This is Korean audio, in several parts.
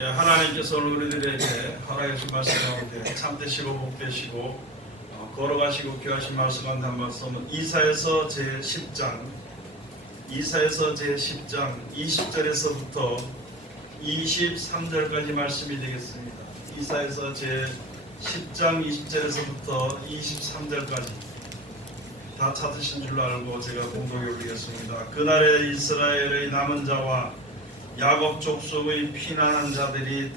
하나님께서 오늘 우리들에게 허락해 주신 말씀 가운데 참되시고 복되시고 걸어가시고 귀하신 말씀 한 말씀은 이사야서 제10장 20절에서부터 23절까지 말씀이 되겠습니다. 이사야서 제10장 20절에서부터 23절까지 다 찾으신 줄로 알고 제가 공독해 올리겠습니다. 그날에 이스라엘의 남은 자와 야곱 족속의 피난한 자들이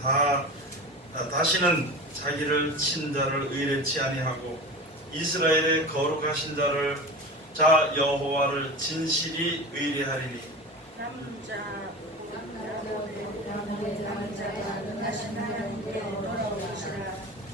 다시는 자기를 친 자를 의뢰치 아니하고 이스라엘의 거룩하신 자 여호와를 진실이 의뢰하리니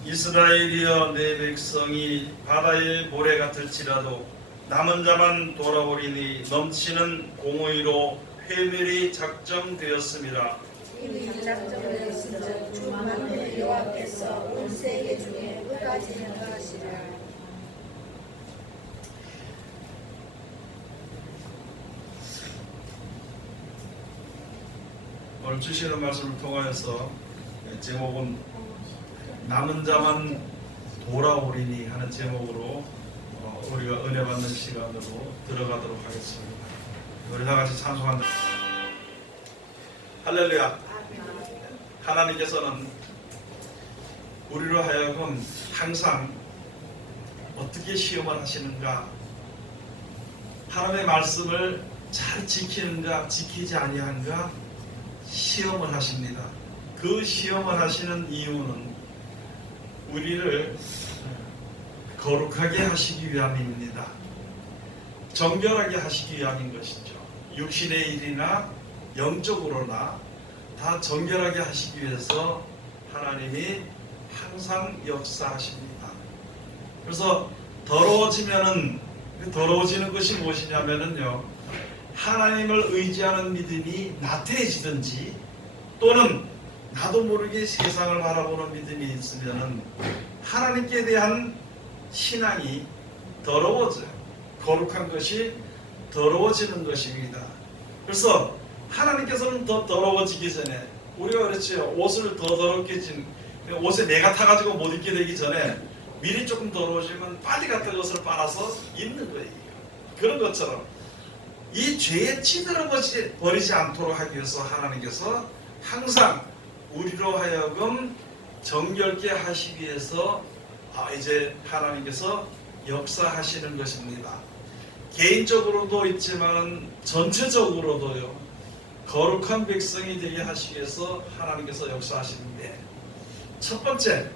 이스라엘이여 내 백성이 바다의 모래 같을지라도 남은 자만 돌아오리니 넘치는 공의로 회멸이 작정되었습니다. 이미 작정되었으므로 주 만군의 여호와께서 온 세계 중에 끝까지 행하시리라. 오늘 주시는 말씀을 통하여서 제목은 남은 자만 돌아오리니 하는 제목으로 우리가 은혜 받는 시간으로 들어가도록 하겠습니다. 우리 다 같이 찬송한다. 할렐루야. 하나님께서는 우리로 하여금 항상 어떻게 시험을 하시는가, 하나님의 말씀을 잘 지키는가 지키지 아니한가 시험을 하십니다. 그 시험을 하시는 이유는 우리를 거룩하게 하시기 위함입니다. 정결하게 하시기 위함인 것이죠. 육신의 일이나 영적으로나 다 정결하게 하시기 위해서 하나님이 항상 역사하십니다. 그래서 더러워지는 것이 무엇이냐면요, 하나님을 의지하는 믿음이 나태해지든지 또는 나도 모르게 세상을 바라보는 믿음이 있으면 하나님께 대한 신앙이 더러워져요. 거룩한 것이 더러워지는 것입니다. 그래서 하나님께서는 더 더러워지기 전에, 우리가 그렇죠, 옷을 더 더럽게 옷에 내가 타가지고 못 입게 되기 전에 미리 조금 더러워지면 빨리 갖다 것을 빨아서 입는 거예요. 그런 것처럼 이 죄에 찌들어 버리지 않도록 하기 위해서 하나님께서 항상 우리로 하여금 정결케 하시기 위해서 이제 하나님께서 역사하시는 것입니다. 개인적으로도 있지만 전체적으로도요, 거룩한 백성이 되게 하시기 위해서 하나님께서 역사하시는데, 첫 번째,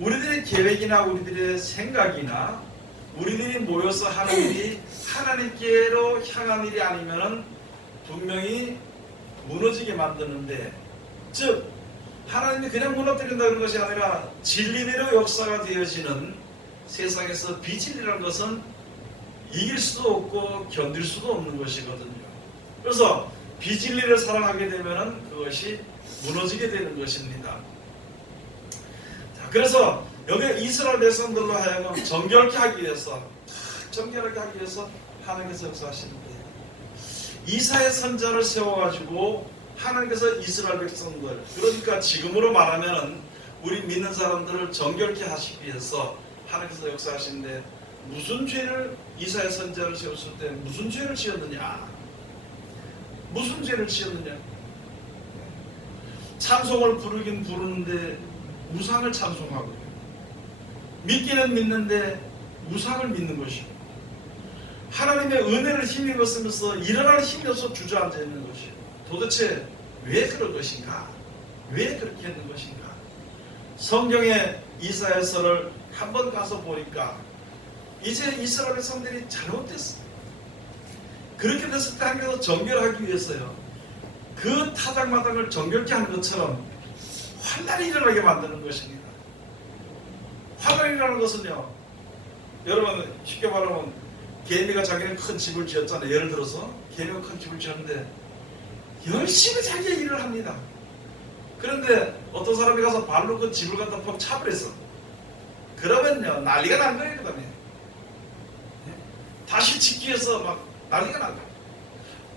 우리들의 계획이나 우리들의 생각이나 우리들이 모여서 하는 일이 하나님께로 향한 일이 아니면 분명히 무너지게 만드는데, 즉 하나님이 그냥 무너뜨린다 그런 것이 아니라 진리대로 역사가 되어지는 세상에서 비진리라는 것은 이길 수도 없고 견딜 수도 없는 것이거든요. 그래서 비진리를 사랑하게 되면 그것이 무너지게 되는 것입니다. 자, 그래서 여기 이스라엘 백성들로 하여금 정결케 하기 위해서, 정결하게 하기 위해서 하나님께서 역사하시는데, 이사야 선자를 세워가지고 하나님께서 이스라엘 백성들, 그러니까 지금으로 말하면 우리 믿는 사람들을 정결케 하시기 위해서 하나님께서 역사하시는데, 무슨 죄를, 이사야 선자를 세웠을 때 무슨 죄를 지었느냐? 무슨 죄를 지었느냐? 찬송을 부르긴 부르는데 우상을 찬송하고, 믿기는 믿는데 우상을 믿는 것이고, 하나님의 은혜를 힘입었으면서 일어날 힘이 없어 주저앉아 있는 것이고, 도대체 왜 그런 것인가? 왜 그렇게 했는 것인가? 성경의 이사야서를 한번 가서 보니까 이제 이스라엘 백성들이 잘못됐어요. 그렇게 됐을 때 하나님께서 정결하기 위해서요, 그 타작마당을 정결케 하는 것처럼 환난이 일어나게 만드는 것입니다. 환난이라는 것은요, 여러분 쉽게 말하면 개미가 자기는 큰 집을 지었잖아요. 예를 들어서 개미가 큰 집을 지었는데 열심히 자기의 일을 합니다. 그런데 어떤 사람이 가서 발로 그 집을 갖다 퍽 차버렸어. 그러면요, 난리가 난 거예요. 그 다음에 다시 짓기 위해서 막 난리가 난 거예요.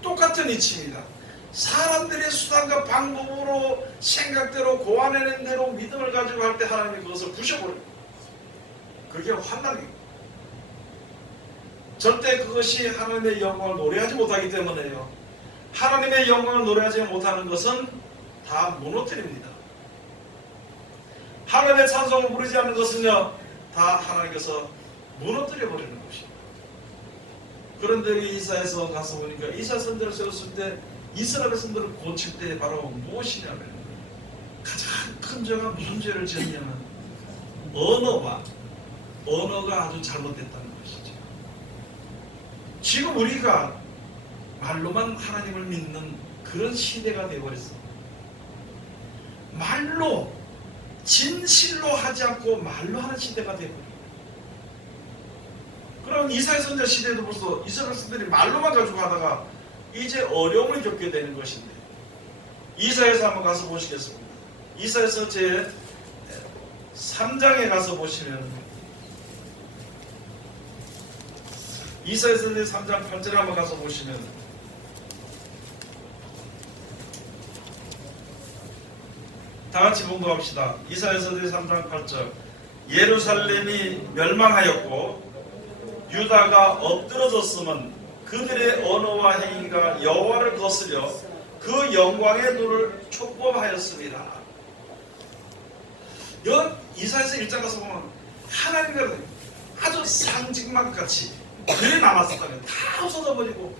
똑같은 이치입니다. 사람들의 수단과 방법으로 생각대로 고안해낸 대로 믿음을 가지고 할 때 하나님이 그것을 부셔버려요. 그게 환난이에요. 절대 그것이 하나님의 영광을 노래하지 못하기 때문에요. 하나님의 영광을 노래하지 못하는 것은 다 무너뜨립니다. 하나님의 찬송을 부르지 않는 것은요, 다 하나님께서 무너뜨려 버리는 것입니다. 그런데 이사야서 가서 보니까 이사야 선지자를 세웠을 때 이스라엘 선들을 고칠 때 바로 무엇이냐면, 가장 큰 죄가 무슨 죄를 지었냐면 언어가 아주 잘못됐다는 것이죠. 지금 우리가 말로만 하나님을 믿는 그런 시대가 되어버렸어. 말로, 진실로 하지 않고 말로 하는 시대가 되어버려요. 그럼 이사야 선지자 시대도 벌써 이스라엘 선들이 말로만 가지고 하다가 이제 어려움을 겪게 되는 것인데, 이사야서 한번 가서 보시겠습니다. 이사야서 제 3장에 가서 보시면, 이사야서 제 3장 8절에 한번 가서 보시면, 다같이 봉독합시다. 이사야서 제 3장 8절. 예루살렘이 멸망하였고 유다가 엎드러졌음은 그들의 언어와 행위가 여호와를 거스려 그 영광의 눈을 촉범하였습니다. 여기 이사야서 1장 가서 보면 하나님과 아주 상징만 같이 그래 남았었다면 다 없어져 버리고,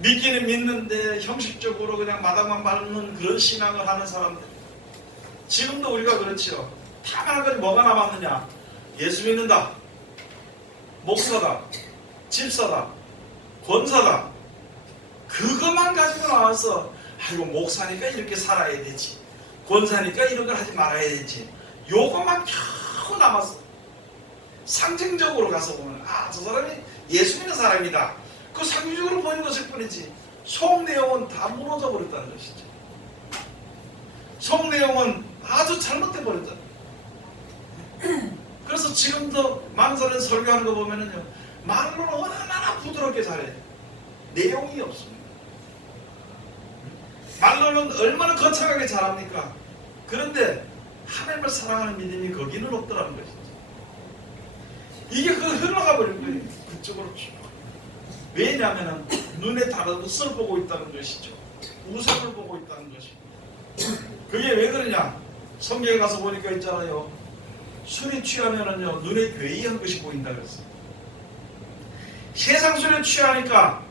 믿기는 믿는데 형식적으로 그냥 마당만 밟는 그런 신앙을 하는 사람들, 지금도 우리가 그렇지요. 다만한 것이 뭐가 남았느냐? 예수 믿는다, 목사다, 집사다, 권사다, 그것만 가지고 나와서 아이고 목사니까 이렇게 살아야 되지, 권사니까 이런 걸 하지 말아야 되지, 요것만 겨우 남았어. 상징적으로 가서 보면 저 사람이 예수 믿는 사람이다, 그 상징적으로 보이는 것일 뿐이지 속 내용은 다 무너져 버렸다는 것이죠. 속 내용은 아주 잘못돼 버렸다. 그래서 지금도 많은 사람이 설교하는 거 보면은요, 말로는 얼마나 부드럽게 잘해, 내용이 없습니다. 말로는 얼마나 거창하게 잘합니까? 그런데 하나님을 사랑하는 믿음이 거기는 없더라는 것이죠. 이게 그 흘러가 버린 거예요. 그쪽으로 쭉. 왜냐하면 눈에 다른 것을 보고 있다는 것이죠. 우상을 보고 있다는 것이죠. 그게 왜 그러냐? 성경에 가서 보니까 있잖아요. 술이 취하면은요, 눈에 괴이한 것이 보인다 그랬어요. 세상 술에 취하니까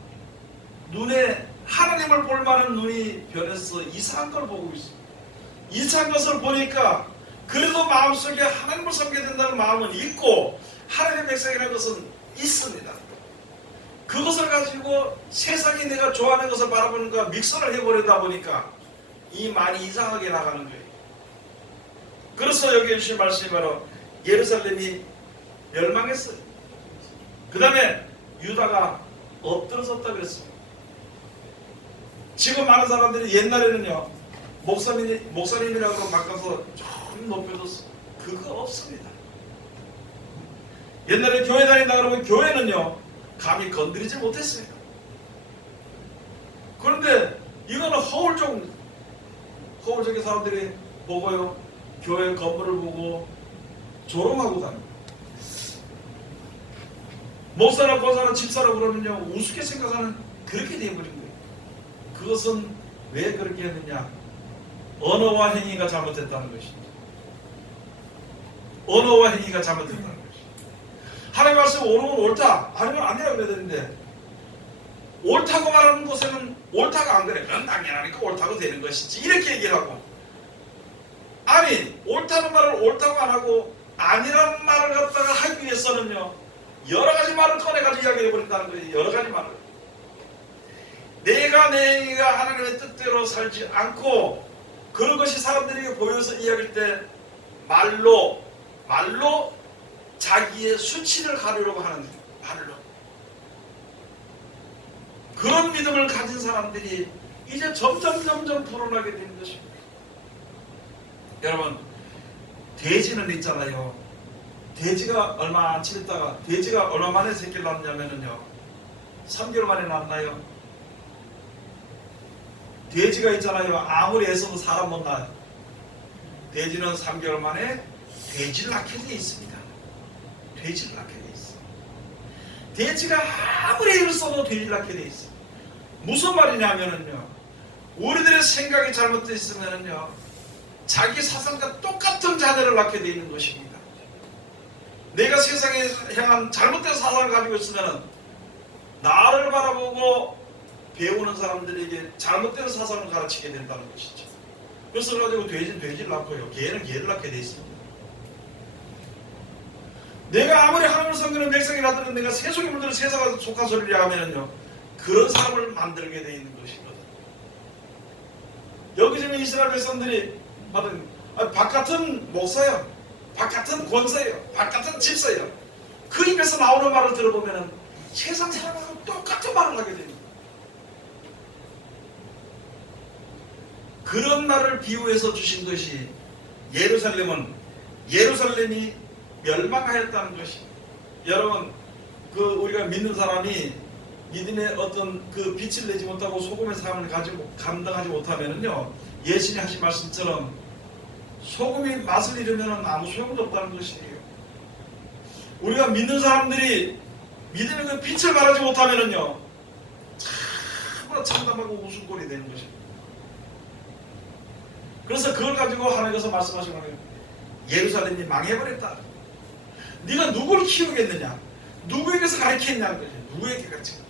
눈에 하나님을 볼 만한 눈이 변해서 이상한 걸 보고 있어요. 이상한 것을 보니까 그래도 마음속에 하나님을 섬겨야 된다는 마음은 있고 하나님의 백성이라는 것은 있습니다. 그것을 가지고 세상이 내가 좋아하는 것을 바라보는 것과 믹서를 해버리다 보니까 이 말이 이상하게 나가는 거예요. 그래서 여기 주신 말씀이 바로 예루살렘이 멸망했어요. 그 다음에 유다가 엎드러졌다 그랬습니다. 지금 많은 사람들이 옛날에는요, 목사님이라고 바꿔서 좀 높여줬어요. 그거 없습니다. 옛날에 교회 다닌다 그러면 교회는요, 감히 건드리지 못했어요. 그런데 이거는 허울적인 사람들이 보고요, 교회 건물을 보고 조롱하고 다닙니다. 목사나 권사나 집사라 그러면요, 우습게 생각하는, 그렇게 되어버린 거예요. 그것은 왜 그렇게 했느냐? 언어와 행위가 잘못됐다는 것이죠. 언어와 행위가 잘못됐다는 것이죠. 하나님 말씀 옳으면 옳다, 아니면 아니라고 그래야 되는데, 옳다고 말하는 곳에는 옳다가 안 그래, 그건 당연하니까 옳다고 되는 것이지, 이렇게 얘기를 하고, 아니 옳다는 말을 옳다고 안 하고 아니라는 말을 갖다가 하기 위해서는요, 여러 가지 말을 꺼내가지고 이야기해 버린다는 거예요. 여러 가지 말을. 내가 내 행위가 하나님의 뜻대로 살지 않고 그런 것이 사람들에게 보여서 이야기할 때 말로 자기의 수치를 가리려고 하는 말로. 그런 믿음을 가진 사람들이 이제 점점 불어나게 되는 것입니다. 여러분, 돼지는 있잖아요. 돼지가 얼마 안 지냈다가 돼지가 얼마 만에 새끼를 낳느냐면요, 3개월 만에 낳나요? 돼지가 있잖아요. 아무리 애써도 사람 못 낳아요. 돼지는 3개월 만에 돼지를 낳게 되어 있습니다. 돼지를 낳게 되어 있어요. 돼지가 아무리 애를 써도 돼지를 낳게 되어 있어요. 무슨 말이냐면요, 우리들의 생각이 잘못되어 있으면요, 자기 사상과 똑같은 자녀를 낳게 되어 있는 것입니다. 내가 세상에 향한 잘못된 사상을 가지고 있으면 나를 바라보고 배우는 사람들에게 잘못된 사상을 가르치게 된다는 것이죠. 그래서 가지고 돼지는 돼지를 낳고요, 개는 개를 낳게 되어 있습니다. 내가 아무리 하나님을 섬기는 백성이라도 내가 세속의 물들을 세상에 속한 소리를 하면요, 그런 사람을 만들게 되어 있는 것이거든요. 여기 지금 이스라엘 백성들이 받은 바깥은 목사예요, 바깥은 권사예요, 바깥은 집사예요. 그 입에서 나오는 말을 들어보면 세상 사람하고 똑같은 말을 하게 됩니다. 그런 날을 비유해서 주신 것이 예루살렘이 멸망하였다는 것입니다. 여러분, 우리가 믿는 사람이 믿음의 어떤 그 빛을 내지 못하고 소금의 삶을 가지고 감당하지 못하면요, 예수님이 하신 말씀처럼 소금이 맛을 잃으면 아무 소용도 없다는 것이에요. 우리가 믿는 사람들이 믿음의 그 빛을 발하지 못하면요, 참으로 참담하고 웃음꼴이 되는 것입니다. 그래서 그걸 가지고 하나님께서 말씀하신 거예요. 예루살렘이 망해버렸다. 네가 누굴 키우겠느냐? 누구에게서 가르치겠냐는 거죠. 누구에게 가르치고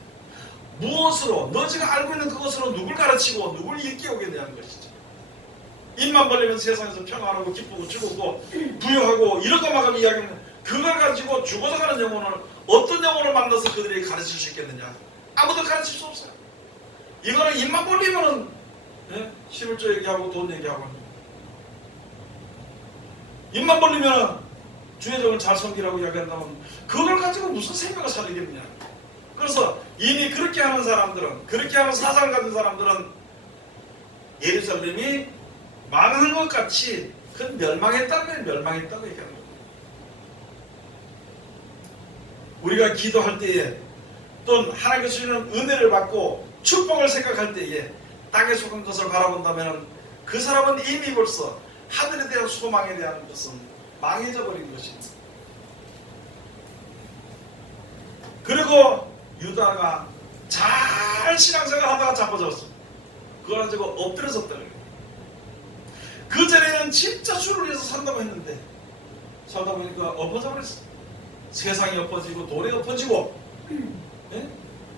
무엇으로, 너 지금 알고 있는 그것으로 누굴 가르치고 누굴 일깨우겠느냐는 것이죠. 입만 벌리면 세상에서 평안하고 기쁘고 즐겁고 부유하고 이런 것만 이야기하면 그걸 가지고 죽어서 가는 영혼을 어떤 영혼을 만나서 그들에게 가르칠 수 있겠느냐? 아무도 가르칠 수 없어요. 이거는 입만 벌리면은 11조 얘기하고 돈 얘기하고 입만 벌리면 주의 종을 잘 섬기라고 이야기한다면 그걸 가지고 무슨 생명을 살리겠느냐? 그래서 이미 그렇게 하는 사람들은, 그렇게 하는 사상을 가진 사람들은 예루살렘이 망한 것 같이 그건 멸망했다고 얘기하는 거예요. 우리가 기도할 때에 또는 하나님께서 주시는 은혜를 받고 축복을 생각할 때에 땅에 속한 것을 바라본다면 그 사람은 이미 벌써 하늘에 대한 소망에 대한 것은 망해져 버린 것입니다. 그리고 유다가 잘 신앙생활 하다가 자빠졌어. 그걸 가지고 엎드려졌다는 거예요. 그 전에는 진짜 주를 위해서 산다고 했는데 살다 보니까 엎어져 버렸어. 세상이 엎어지고 돈이 엎어지고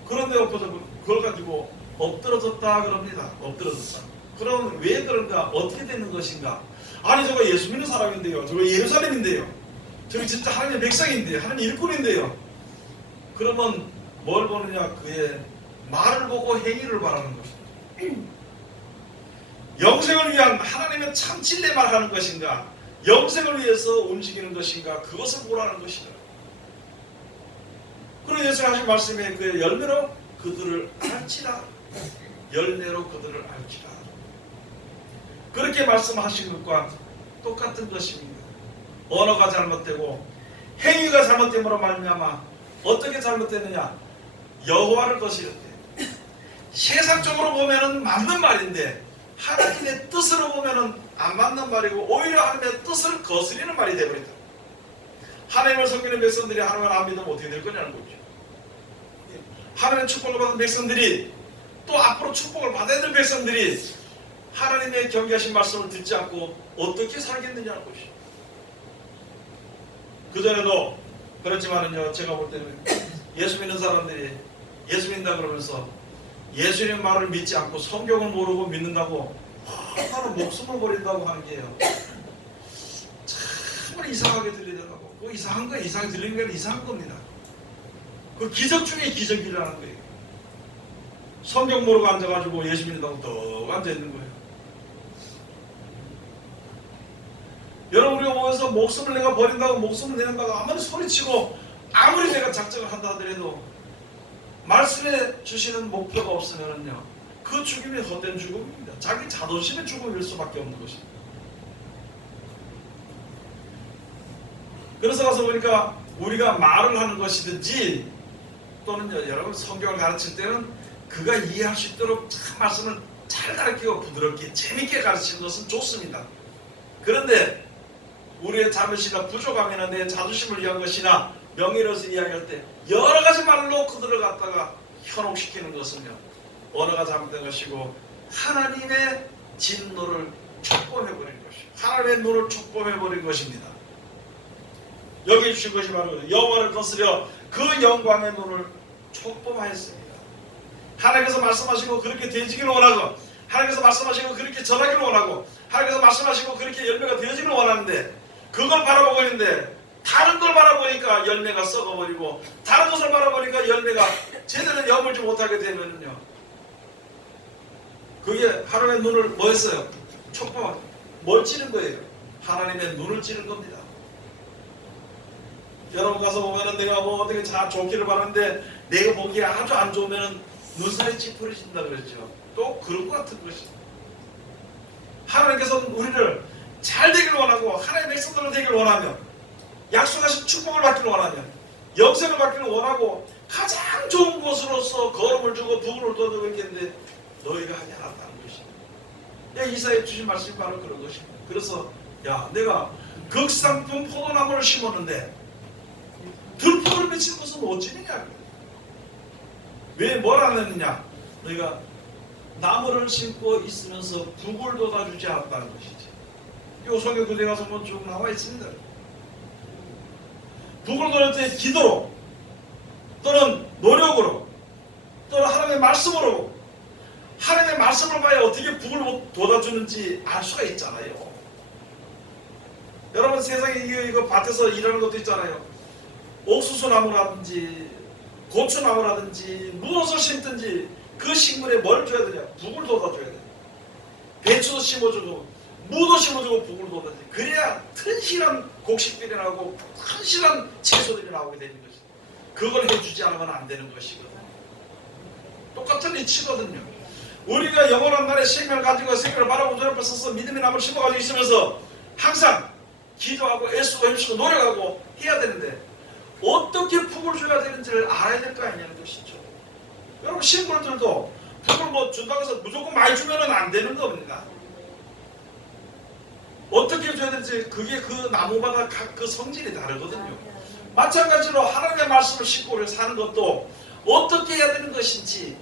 그런데 엎어져 버리고 그걸 가지고 엎드러졌다 그럽니다. 엎드러졌다. 그럼 왜 그런가? 어떻게 되는 것인가? 아니 저거 예수 믿는 사람인데요. 저거 예루살렘인데요. 저기 진짜 하나님의 백성인데요. 하나님의 일꾼인데요. 그러면 뭘 보느냐? 그의 말을 보고 행위를 바라는 것입니다. 영생을 위한 하나님의 참 진리 말하는 것인가? 영생을 위해서 움직이는 것인가? 그것을 보라는 것이다. 그리고 예수님 하신 말씀에 그의 열매로 그들을 알지라. 열매로 그들을 알지라. 그렇게 말씀하신 것과 똑같은 것입니다. 언어가 잘못되고 행위가 잘못됨으로 말미암아 어떻게 잘못됐느냐? 여호와를 거스릴 때 세상적으로 보면은 맞는 말인데 하나님의 뜻으로 보면은 안 맞는 말이고 오히려 하나님의 뜻을 거스리는 말이 되어버린다. 하나님을 섬기는 백성들이 하나님을 안 믿으면 어떻게 될 거냐는 거죠. 하나님의 축복을 받은 백성들이 또 앞으로 축복을 받아야 될 백성들이 하나님의 경계하신 말씀을 듣지 않고 어떻게 살겠느냐는 것이죠. 그전에도 그렇지만은요, 제가 볼 때는 예수 믿는 사람들이 예수 믿는다 그러면서 예수님 말을 믿지 않고 성경을 모르고 믿는다고 바로 목숨을 버린다고 하는 게요, 정말 이상하게 들리더라고. 그 이상한 거, 이상하게 들리는 게 이상한 겁니다. 그 기적 중에 기적이라는 거예요. 성경 모르고 앉아가지고 예수 믿는다고 또 앉아있는 거예요. 여러분, 우리가 모여서 목숨을 내가 버린다고 목숨을 내는다고 아무리 소리치고 아무리 내가 작정을 한다 하더라도 말씀에 주시는 목표가 없으면요, 그 죽음이 헛된 죽음입니다. 자기 자존심의 죽음일 수밖에 없는 것입니다. 그래서 가서 보니까 우리가 말을 하는 것이든지 또는 여러분 성경을 가르칠 때는 그가 이해할 수 있도록 참 말씀을 잘 가르치고 부드럽게 재밌게 가르치는 것은 좋습니다. 그런데 우리의 잘못이나 부족함이나 내 자존심을 위한 것이나 명예로서 이야기할 때 여러 가지 말로 그들을 갖다가 현혹시키는 것은요, 언어가 잘못된 것이고 하나님의 진노를 촉범해버린 것이고 하나님의 눈을 촉범해버린 것입니다. 여기 주신 것이 바로 여호와를 거스려 그 영광의 눈을 촉범하였습니다. 하나님께서 말씀하시고 그렇게 되어지기를 원하고, 하나님께서 말씀하시고 그렇게 전하기를 원하고, 하나님께서 말씀하시고 그렇게 열매가 되어지기를 원하는데, 그걸 바라보고 있는데 다른 걸 바라보니까 열매가 썩어버리고, 다른 것을 바라보니까 열매가 제대로 여물지 못하게 되면요, 그게 하나님의 눈을 뭐 했어요? 촉범, 뭘 찌른 거예요? 하나님의 눈을 찌른 겁니다. 여러분 가서 보면은 내가 뭐 어떻게 잘 좋기를 바라는데 내가 보기에 아주 안 좋으면은 눈살이 찌푸려진다 그랬죠. 또 그런 것 같은 것이, 하나님께서는 우리를 잘 되기를 원하고 하나님의 백성들로 되기를 원하며 약속하신 축복을 받기를 원하며 영생을 받기를 원하고 가장 좋은 곳으로서 걸음을 주고 부름을 돋우고 있겠는데 너희가 하지 않았다는 것입니다. 이사야에 주신 말씀이 바로 그런 것입니다. 그래서 야, 내가 극상품 포도나무를 심었는데 들포를 맺힌 것은 어찌느냐? 왜 뭐라 하느냐? 너희가 나무를 심고 있으면서 북을 돋아주지 않았다는 것이지. 이 성경 구절에 가서 보면 쭉 나와 있습니다. 북을 돋을 때 기도로 또는 노력으로 또는 하나님의 말씀으로, 하나님의 말씀을 봐야 어떻게 북을 돋아주는지 알 수가 있잖아요. 여러분 세상에 이거 밭에서 일하는 것도 있잖아요. 옥수수나무라든지 고추나무라든지 무엇을 심든지 그 식물에 뭘 줘야 되냐? 북을 돋아줘야 돼. 배추도 심어주고 무도 심어주고 북을 돋아줘야 돼. 그래야 튼실한 곡식들이 나오고 튼실한 채소들이 나오게 되는 것이죠. 그걸 해주지 않으면 안 되는 것이거든요. 똑같은 이치거든요. 우리가 영원한 날에 생명을 가지고 생명을 바라보고 저를 서서 믿음의 나무를 심어가지고 있으면서 항상 기도하고 애쓰고 힘쓰고 노력하고 해야 되는데 어떻게 북을 줘야 되는지를 알아야 될 거 아니냐는 것이죠. 여러분 식물들도 북을 뭐 준다고 해서 무조건 많이 주면 안 되는 겁니다. 어떻게 줘야 될지 그게 그 나무마다 각 그 성질이 다르거든요. 마찬가지로 하나님의 말씀을 싣고 우리가 사는 것도 어떻게 해야 되는 것인지,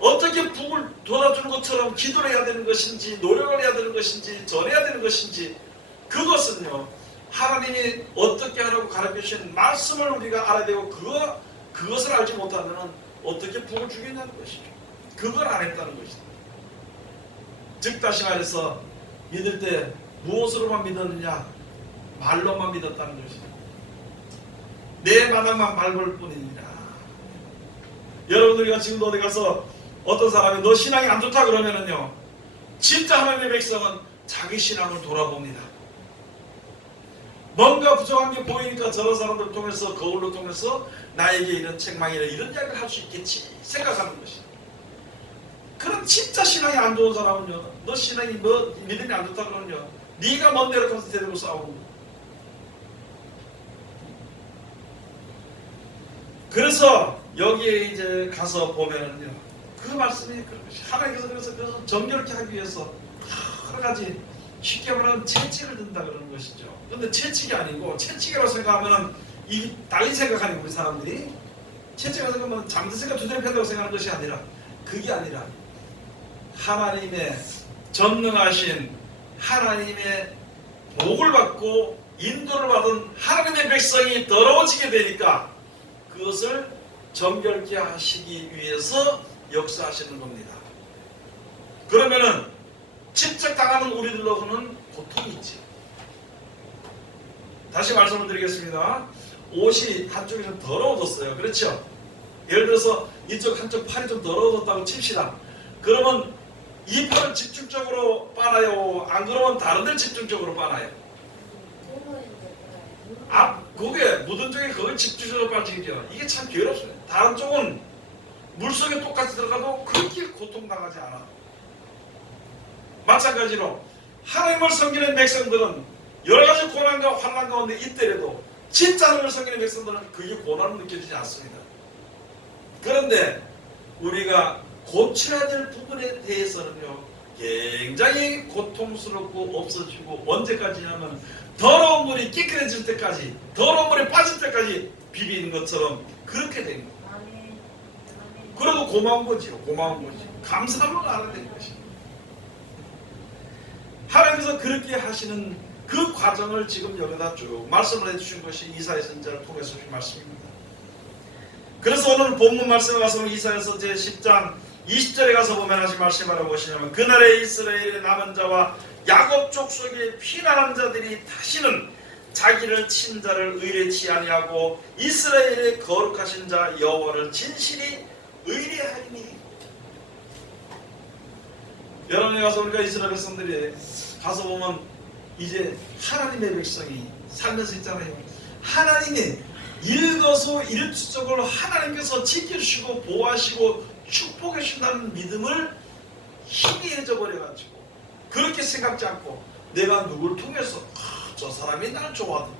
어떻게 북을 돋아주는 것처럼 기도를 해야 되는 것인지, 노력을 해야 되는 것인지, 전해야 되는 것인지, 그것은요 하나님이 어떻게 하라고 가르쳐주신 말씀을 우리가 알아야 되고 그것을 알지 못하면 어떻게 북을 주겠냐는 것이죠. 그걸 안 했다는 것이죠. 즉 다시 말해서 믿을 때 무엇으로만 믿었느냐? 말로만 믿었다는 것이죠. 내 마음만 밟을 뿐이니라. 여러분들이 지금도 어디 가서 어떤 사람이 너 신앙이 안 좋다 그러면은요, 진짜 하나님의 백성은 자기 신앙을 돌아봅니다. 뭔가 부족한 게 보이니까 저런 사람들을 통해서, 거울로 통해서 나에게 이런 책망이나 이런 이야기를 할 수 있겠지 생각하는 것이. 그럼 진짜 신앙이 안 좋은 사람은요, 너 신앙이 뭐 믿음이 안 좋다 그러면요, 네가 먼 데로 가서 데리고 싸우는 거야. 그래서 여기에 이제 가서 보면은요, 그 말씀이 그런 것이, 하나님께서 그래서 정결케 하기 위해서 여러 가지, 쉽게 말하면 채찍을 든다 그러는 것이죠. 그런데 채찍이 아니고, 채찍이라고 생각하면 이 달리 생각하는 우리 사람들이 채찍이라고 생각하면 잠든 생각 두드려 팬다고 생각하는 것이 아니라, 그게 아니라 하나님의 전능하신 하나님의 복을 받고 인도를 받은 하나님의 백성이 더러워지게 되니까 그것을 정결케 하시기 위해서 역사하시는 겁니다. 그러면은 직접 당하는 우리들로서는 고통이 있지. 다시 말씀을 드리겠습니다. 옷이 한쪽이 좀 더러워졌어요. 그렇죠? 예를 들어서 이쪽 한쪽 팔이 좀 더러워졌다고 칩시다. 그러면 이 팔을 집중적으로 빠나요? 안 그러면 다른 데를 집중적으로 빠나요? 그게 묻은 쪽에 그걸 집중적으로 빠지죠. 이게 참 괴롭습니다. 다른 쪽은 물속에 똑같이 들어가도 그렇게 고통당하지 않아. 마찬가지로 하나님을 섬기는 백성들은 여러 가지 고난과 환난 가운데 있더라도 진짜 하나님을 섬기는 백성들은 그게 고난을 느껴지지 않습니다. 그런데 우리가 고쳐야 될 부분에 대해서는요, 굉장히 고통스럽고 없어지고 언제까지냐면 더러운 물이 깨끗해질 때까지, 더러운 물이 빠질 때까지 비비는 것처럼 그렇게 된 거예요. 그래도 고마운 거지요. 고마운 거지. 감사함을 알아야 되는 것이에요. 하나님께서 그렇게 하시는 그 과정을 지금 여기다 쭉 말씀을 해주신 것이 이사야 선지자를 통해서 주신 말씀입니다. 그래서 오늘 본문 말씀에 가서 이사야서 제10장 20절에 가서 보면 하신 말씀이 무엇이냐면 그날에 이스라엘의 남은 자와 야곱 족속의 피난한 자들이 다시는 자기를 친 자를 의뢰치 아니하고 이스라엘의 거룩하신 자 여호와를 진실이 의뢰하리니. 여러분이 가서 우리가 이스라엘 백성들이 가서 보면 이제 하나님의 백성이 살면서 있잖아요. 하나님의 일거수일투족으로 하나님께서 지켜주시고 보호하시고 축복해 주신다는 믿음을 희미해져 버려가지고 그렇게 생각지 않고 내가 누굴 통해서 저 사람이 나를 좋아한다,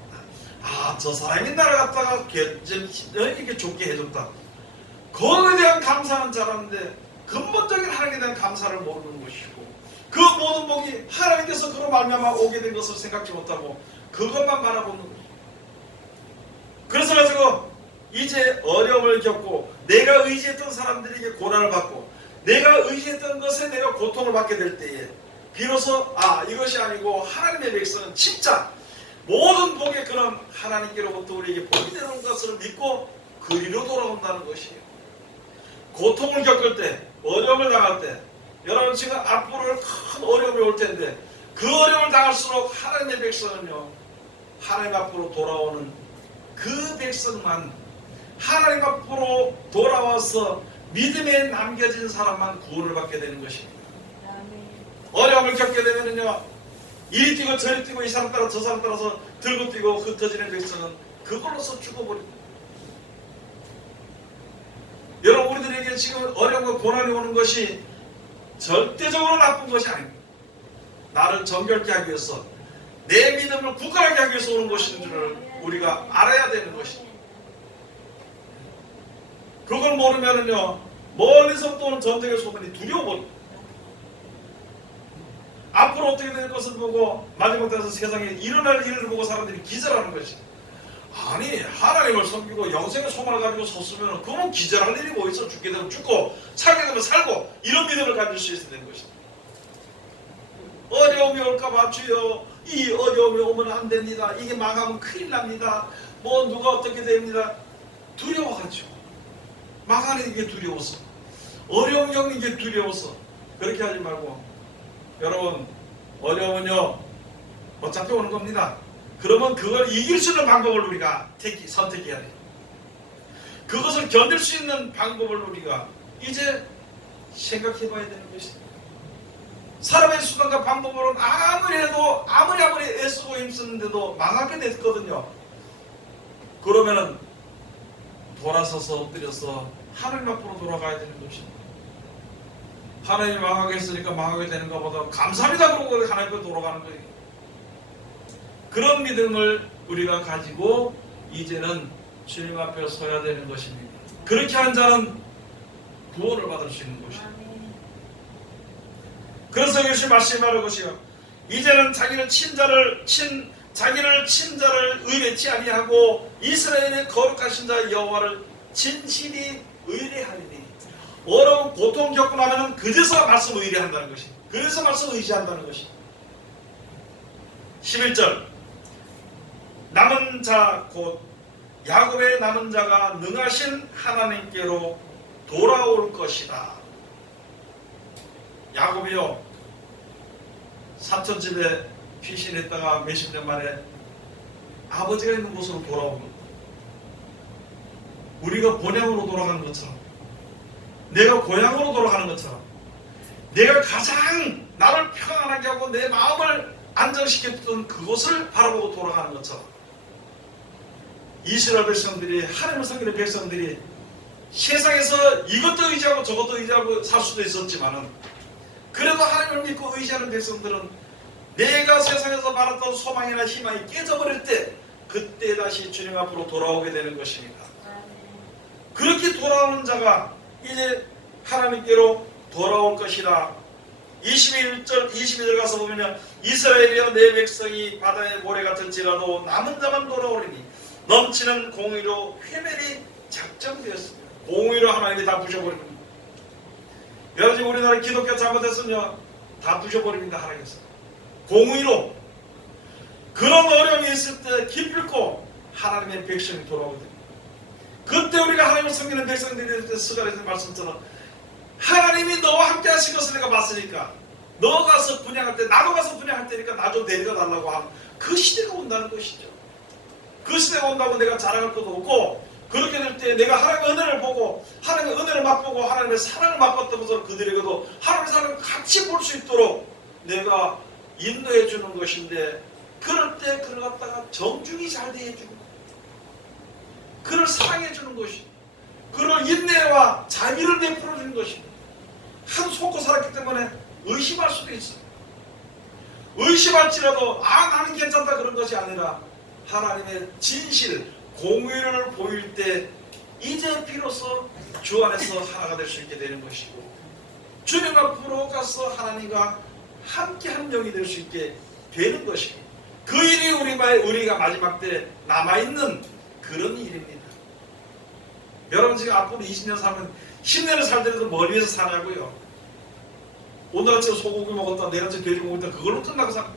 저 사람이 나를 갖다가 이렇게 좋게 해줬다, 거기에 대한 감사는 잘하는데 근본적인 하나님에 대한 감사를 모르는 것이고 그 모든 복이 하나님께서 그로 말미암아 오게 된 것을 생각지 못하고 그것만 바라보는 거예요. 그래서 가지고 이제 어려움을 겪고 내가 의지했던 사람들에게 고난을 받고 내가 의지했던 것에 내가 고통을 받게 될 때에 비로소 이것이 아니고 하나님의 백성은 진짜 모든 복의 근원 하나님께로부터 우리에게 복이 되는 것을 믿고 그리로 돌아온다는 것이에요. 고통을 겪을 때, 어려움을 당할 때, 여러분 지금 앞으로 큰 어려움이 올 텐데 그 어려움을 당할수록 하나님의 백성은요, 하나님 앞으로 돌아오는 그 백성만, 하나님 앞으로 돌아와서 믿음에 남겨진 사람만 구원을 받게 되는 것입니다. 어려움을 겪게 되면요, 이리 뛰고 저리 뛰고 이 사람 따라 저 사람 따라서 들고 뛰고 흩어지는 백성은 그걸로서 죽어버립니다. 여러분, 우리들에게 지금 어려움과 고난이 오는 것이 절대적으로 나쁜 것이 아닙니다. 나를 정결케 하기 위해서, 내 믿음을 굳건하게 하기 위해서 오는 것인 줄을 우리가 알아야 되는 것입니다. 그걸 모르면은요, 멀리서부터 오는 전쟁의 소문이 두려워버립니다. 앞으로 어떻게 될 것을 보고 마지막 때에서 세상에 일어날 일을 보고 사람들이 기절하는 것이, 아니 하나님을 섬기고 영생의 소망을 가지고 섰으면 그건 기절할 일이 뭐 있어. 죽게 되면 죽고 살게 되면 살고 이런 믿음을 가질 수 있어야 되는 것입니다. 어려움이 올까봐 주여 이 어려움이 오면 안 됩니다. 이게 망하면 큰일 납니다. 뭐 누가 어떻게 됩니다. 두려워가지고 망하는 게 두려워서, 어려움 겪는 게 두려워서 그렇게 하지 말고, 여러분 어려움은요 어차피 오는 겁니다. 그러면 그걸 이길 수 있는 방법을 우리가 선택해야 돼요. 그것을 견딜 수 있는 방법을 우리가 이제 생각해 봐야 되는 것입니다. 사람의 수단과 방법으로는 아무리 해도 아무리 애쓰고 힘쓰는데도 망하게 됐거든요. 그러면은 돌아서서 엎드려서 하나님 앞으로 돌아가야 되는 것입니다. 하나님이 망하게 했으니까 망하게 되는 것보다 감사합니다 그러고 하나님 앞으로 돌아가는 거예요. 그런 믿음을 우리가 가지고 이제는 주님 앞에 서야 되는 것입니다. 그렇게 한 자는 구원을 받을 수 있는 것입니다. 그래서 이것이 말씀이 말하는 것이요, 이제는 자기를 친 자를 의뢰치 아니하고 이스라엘의 거룩하신 자 여호와를 진실이 의뢰하리니. 어려운 고통 겪고 나면 그제서 말씀 의뢰한다는 것이, 그래서 말씀 의지한다는 것이. 11절, 남은 자 곧 야곱의 남은 자가 능하신 하나님께로 돌아올 것이다. 야곱이요, 사촌집에 피신했다가 몇십 년 만에 아버지가 있는 곳으로 돌아오는 것, 우리가 본향으로 돌아가는 것처럼, 내가 고향으로 돌아가는 것처럼, 내가 가장 나를 평안하게 하고 내 마음을 안정시켰던 그곳을 바라보고 돌아가는 것처럼, 이스라엘 백성들이, 하나님을 섬기는 백성들이 세상에서 이것도 의지하고 저것도 의지하고 살 수도 있었지만은, 그래도 하나님을 믿고 의지하는 백성들은 내가 세상에서 말했던 소망이나 희망이 깨져버릴 때 그때 다시 주님 앞으로 돌아오게 되는 것입니다. 그렇게 돌아오는 자가 이제 하나님께로 돌아올 것이라. 21절 22절 가서 보면 이스라엘이여 내 백성이 바다의 모래 같을지라도 남은 자만 돌아오리니 넘치는 공의로 회면이 작정되었습니다. 공의로 하나님이 다 부셔버리는 겁니다. 여러분 우리나라 기독교 잘못했으면 다 부셔버립니다. 하나님께서 공의로 그런 어려움이 있을 때 기필코 하나님의 백성이 돌아오거든요. 그때 우리가 하나님을 섬기는 백성들이 될 때 스가랴서 말씀처럼 하나님이 너와 함께 하신 것을 내가 봤으니까 너 가서 분양할 때 나도 가서 분양할 테니까 나 좀 데려가 달라고 하는 그 시대가 온다는 것이죠. 그 시대가 온다고 내가 자랑할 것도 없고 그렇게 될 때 내가 하나님의 은혜를 보고 하나님의 은혜를 맛보고 하나님의 사랑을 맛봤던 것으로 그들에게도 하나님의 사랑을 같이 볼 수 있도록 내가 인도해 주는 것인데 그럴 때 그를 갖다가 정중히 잘 대해주고 그를 사랑해 주는 것이 그를 인내와 자비를 베풀어 주는 것입니다. 한 속고 살았기 때문에 의심할 수도 있어요. 의심할지라도 나는 괜찮다 그런 것이 아니라 하나님의 진실, 공의를 보일 때 이제 비로소 주 안에서 하나가 될 수 있게 되는 것이고 주님 앞으로 가서 하나님과 함께 한 영이 될 수 있게 되는 것이고 그 일이 우리가 마지막 때 남아있는 그런 일입니다. 여러분 지금 앞으로 20년 살면 10년을 살더라도 뭘 위해서 사냐고요. 오늘같이 소고기 먹었다 내일같이 돼지고기 먹었다 그걸로 끝나고 삽니다.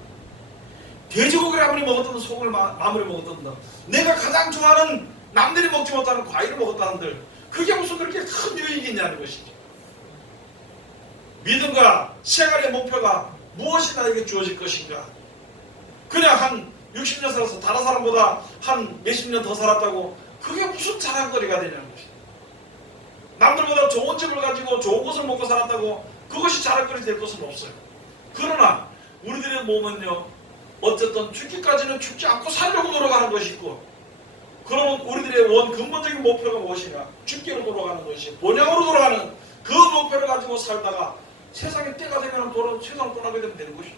돼지고기를 아무리 먹었던 소고기를 마무리 먹었던 내가 가장 좋아하는 남들이 먹지 못하는 과일을 먹었다 한들 그게 무슨 그렇게 큰 유익이 있냐는 것이죠. 믿음과 생활의 목표가 무엇이 나에게 주어질 것인가. 그냥 한 60년 살아서 다른 사람보다 한 몇십 년 더 살았다고 그게 무슨 자랑거리가 되냐는 것이죠. 남들보다 좋은 집을 가지고 좋은 것을 먹고 살았다고 그것이 자랑거리 될 것은 없어요. 그러나 우리들의 몸은요 어쨌든 죽기까지는 죽지 않고 살려고 돌아가는 것이 있고 그러면 우리들의 근본적인 목표가 무엇이냐 죽기로 돌아가는 것이 본향으로 돌아가는 그 목표를 가지고 살다가 세상의 때가 되면 세상을 떠나게 되는 것이죠.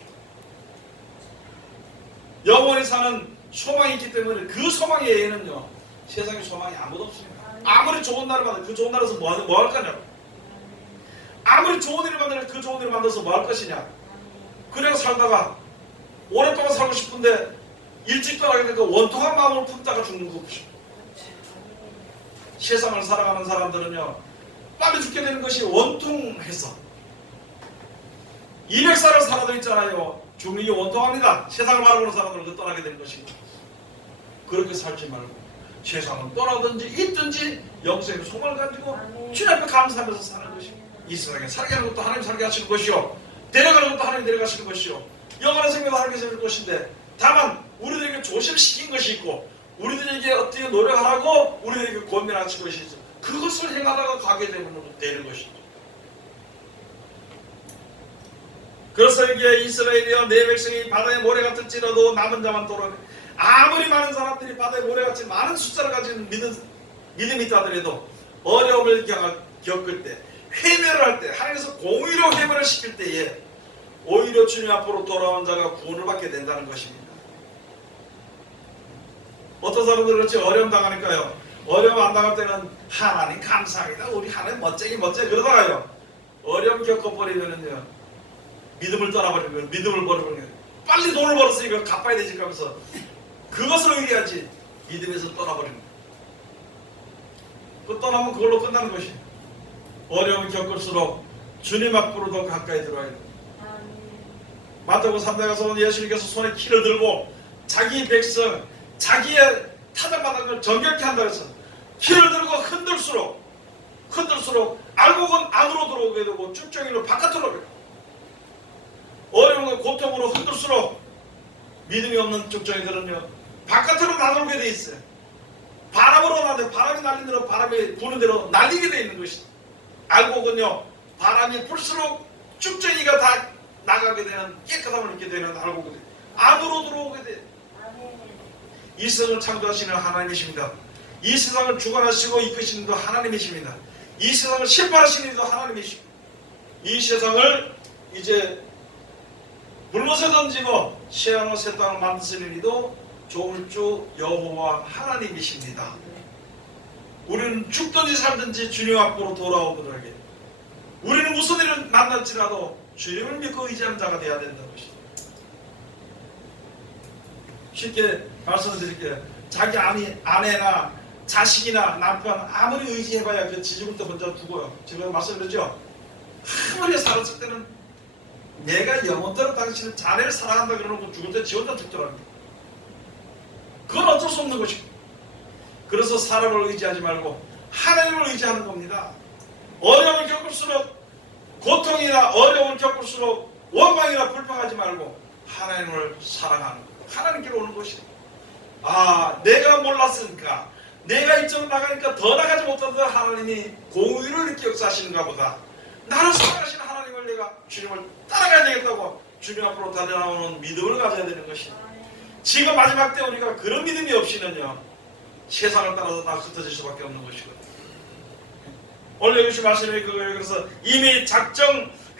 영원히 사는 소망이 있기 때문에 그 소망 외에는요 세상에 소망이 아무도 없습니다. 아무리 좋은 날을 만들어 그 좋은 날에서 뭐 할 거냐고. 아무리 좋은 일을 만들어 그 좋은 일을 만들어서 뭐 할 것이냐. 그래서 살다가 오랫동안 살고 싶은데 일찍 떠나게 되니까 원통한 마음을 품다가 죽는 것이죠. 세상을 살아가는 사람들은요 빨리 죽게 되는 것이 원통해서 200살을 살아도 있잖아요. 죽는 게 원통합니다. 세상을 바라보는 사람들은 떠나게 되는 것입니다. 그렇게 살지 말고 세상은 떠나든지 있든지 영생의 소망을 가지고 주님 앞에 감사하면서 사는 것입니다. 이 세상에 살게 하는 것도 하나님 살게 하시는 것이요 데려가는 것도 하나님 데려가시는 것이요 영원한 생명도 하나님께서 해줄 것인데 다만 우리들에게 조심시킨 것이 있고 우리들에게 어떻게 노력하라고 우리들에게 권면하신 것이 있어 그것을 행하다가 가게 되는 것이죠. 그래서 여기에 이스라엘이여 내 백성이 바다의 모래 같을지라도 남은 자만 돌아오네. 아무리 많은 사람들이 바다의 모래같이 많은 숫자를 가진 믿음이 있다 하더라도 어려움을 겪을 때 회면을 할 때 하나님께서 공의로 회면을 시킬 때에 오히려 주님 앞으로 돌아온 자가 구원을 받게 된다는 것입니다. 어떤 사람들은 그렇지 어려움 당하니까요 어려움 안 당할 때는 하나님 감사합니다 우리 하나님 멋쟁이 그러다가요 어려움 겪어버리면은요 믿음을 떠나버리는 거예요. 믿음을 버려버리는 거예요. 빨리 돈을 벌었으니까 갚아야 되지 하면서 그것을 의뢰하지 믿음에서 떠나버리는 거예요. 그 떠나면 그걸로 끝나는 것이 어려움을 겪을수록 주님 앞으로 더 가까이 들어와야 돼요. 마태복음 3장에 가서 예수님께서 손에 키를 들고 자기 백성 자기의 타작받은 걸 정결케 한다 해서 키를 들고 흔들수록 알곡은 안으로 들어오게 되고 쭉정이로 바깥으로 오게 되고 어려움과 고통으로 흔들수록 믿음이 없는 쭉정이들은요 바깥으로 나돌게 돼 있어요. 바람으로 나대 바람이 날리는 대로 바람이 부는 대로 날리게 돼 있는 것이죠. 알곡은요 바람이 불수록 쭉정이가 다 나가게 되는 깨끗함을 입게 되는 알곡은 안으로 들어오게 돼요. 이 세상을 창조하시는 하나님이십니다. 이 세상을 주관하시고 이끄시는 도 하나님이십니다. 이 세상을 심판하시는 이도 하나님이십니다. 이 세상을 이제 불못에 던지고 새하늘과 새 땅을 만드시는 이도 조물주 여호와 하나님이십니다. 우리는 죽든지 살든지 주님 앞으로 돌아오도록 하게 우리는 무슨 일을 만날지라도 주님을 믿고 의지하는 자가 되어야 된다는 것입니다. 쉽게 말씀드릴게요. 자기 아내나 자식이나 남편 아무리 의지해봐야 그 지죽을 때 먼저 두고요. 제가 말씀드렸죠. 아무리 살았을 때는 내가 영원토록 당신은 자네를 사랑한다 그러고 죽을 때 지 혼자 죽더랍니다. 그건 어쩔 수 없는 것이고, 그래서 사람을 의지하지 말고 하나님을 의지하는 겁니다. 어려움을 겪을수록, 고통이나 어려움을 겪을수록 원망이나 불평하지 말고 하나님을 사랑하는 거예요. 하나님께로 오는 것이에요. 아, 내가 몰랐으니까, 내가 이쪽으로 나가니까 더 나가지 못하던 하나님이 공의를 이렇게 역사하시는가 보다. 나를 사랑하시는 하나님을 내가 주님을 따라가야 되겠다고 주님 앞으로 달려나오는 믿음을 가져야 되는 것이에요. 지금 마지막 때 우리가 그런 믿음이 없이는요, 세상을 따라서 다 흩어질 수밖에 없는 것이거든요. 오늘 여기 말씀이 그거예요. 그래서 이미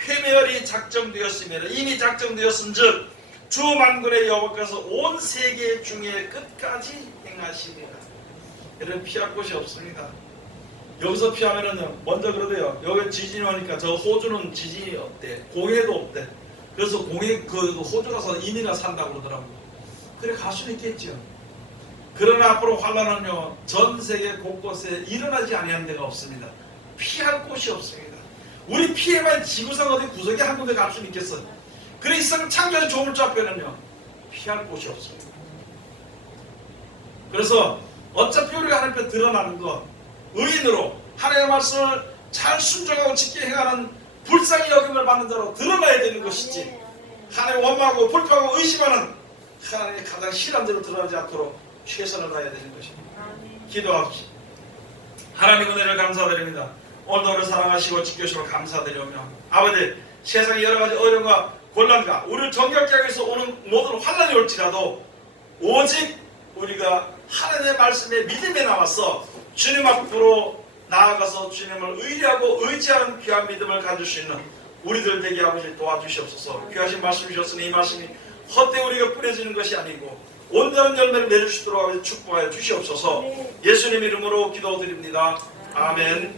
회매열이 작정되었으며, 이미 작정되었은즉 주 만군의 여호와께서 온 세계 중에 끝까지 행하시리라. 여러분, 피할 곳이 없습니다. 여기서 피하면은요, 먼저 그러대요. 여기 지진이 오니까 저 호주는 지진이 없대. 공해도 없대. 그래서 호주 가서 이민가 산다고 그러더라고요. 그래, 갈 수는 있겠죠. 그러나 앞으로 환란은요, 전 세계 곳곳에 일어나지 아니한 데가 없습니다. 피할 곳이 없습니다. 우리 피해만 지구상 어디 구석에 한 군데 갈 수는 있겠어요. 그래, 이 세상 창조의 조물주 앞에는요, 피할 곳이 없습니다. 그래서 어차피 우리가 하나님 앞에 드러나는 것, 의인으로 하나님의 말씀을 잘 순종하고 지켜 행하는 불쌍히 여김을 받는 자로 드러나야 되는 것이지, 하나님 원망하고 불평하고 의심하는 하나님의 가장 싫은 대로 드러나지 않도록 최선을 다해야 되는 것입니다. 기도합시다. 하나님 은혜를 감사드립니다. 오늘도 우리를 사랑하시고 지켜주시고 감사드리오며, 아버지, 세상의 여러가지 어려움과 곤란과 우리를 정결케 하기 위해서 오는 모든 환란이 올지라도 오직 우리가 하나님의 말씀에 믿음에 나와서 주님 앞으로 나아가서 주님을 의뢰하고 의지하는 귀한 믿음을 가질 수 있는 우리들 되게 아버지 도와주시옵소서. 귀하신 말씀 주셨으니 이 말씀이 헛되이 우리가 뿌려지는 것이 아니고 온전한 열매를 맺을 수 있도록 축복하여 주시옵소서. 예수님 이름으로 기도드립니다. 아멘.